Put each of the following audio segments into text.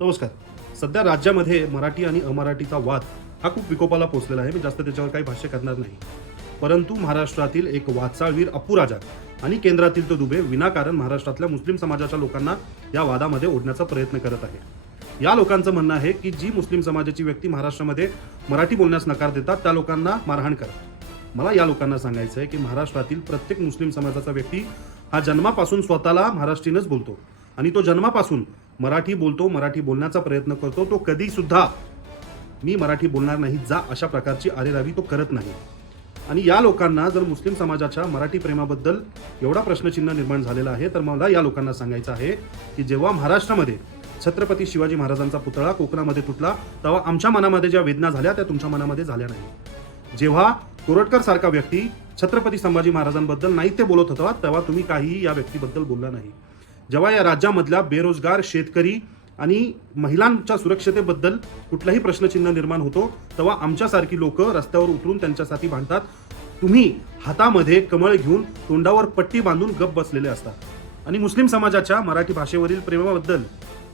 नमस्कार. सध्या राज्यामध्ये मराठी आणि अमराठीचा वाद हा खूप विकोपाला पोचलेला आहे. मी जास्त त्याच्यावर काही भाष्य करणार नाही. परंतु महाराष्ट्रातील एक वाचाळवीर अप्पू राजा आणि केंद्रातील तो दुबे विनाकारण महाराष्ट्रातल्या मुस्लिम समाजाच्या लोकांना या वादामध्ये ओढण्याचा प्रयत्न करत आहे. या लोकांचं म्हणणं आहे की जी मुस्लिम समाजाची व्यक्ती महाराष्ट्रामध्ये मराठी बोलण्यास नकार देतात त्या लोकांना मारहाण करा. मला या लोकांना सांगायचं आहे की महाराष्ट्रातील प्रत्येक मुस्लिम समाजाचा व्यक्ती हा जन्मापासून स्वतःला महाराष्ट्रीनच बोलतो आणि तो जन्मापासून मराठी बोलतो मराठी बोलण्याचा प्रयत्न करतो तो कधीसुद्धा मी मराठी बोलणार नाही जा अशा प्रकारची आरेरावी तो करत नाही. आणि या लोकांना जर मुस्लिम समाजाच्या मराठी प्रेमाबद्दल एवढा प्रश्नचिन्ह निर्माण झालेला आहे तर मला या लोकांना सांगायचं आहे की जेव्हा महाराष्ट्रामध्ये छत्रपती शिवाजी महाराजांचा पुतळा कोकणामध्ये तुटला तेव्हा आमच्या मनामध्ये ज्या वेदना झाल्या त्या तुमच्या मनामध्ये झाल्या नाही. जेव्हा कोरटकर सारखा व्यक्ती छत्रपती संभाजी महाराजांबद्दल नाही ते बोलत होता तेव्हा तुम्ही काहीही या व्यक्तीबद्दल बोलला नाही. जेव्हा या राज्यामधल्या बेरोजगार शेतकरी आणि महिलांच्या सुरक्षतेबद्दल कुठलाही प्रश्नचिन्ह निर्माण होतो तेव्हा आमच्यासारखी लोक रस्त्यावर उतरून त्यांच्यासाठी भांडतात. तुम्ही हातामध्ये कमळ घेऊन तोंडावर पट्टी बांधून गप बसलेले असतात. आणि मुस्लिम समाजाच्या मराठी भाषेवरील प्रेमाबद्दल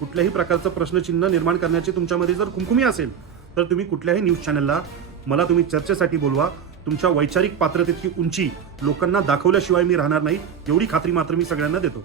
कुठल्याही प्रकारचं प्रश्नचिन्ह निर्माण करण्याची तुमच्यामध्ये जर कुमकुमी असेल तर तुम्ही कुठल्याही न्यूज चॅनलला मला तुम्ही चर्चेसाठी बोलवा. तुमच्या वैचारिक पात्रतेची उंची लोकांना दाखवल्याशिवाय मी राहणार नाही एवढी खात्री मात्र मी सगळ्यांना देतो.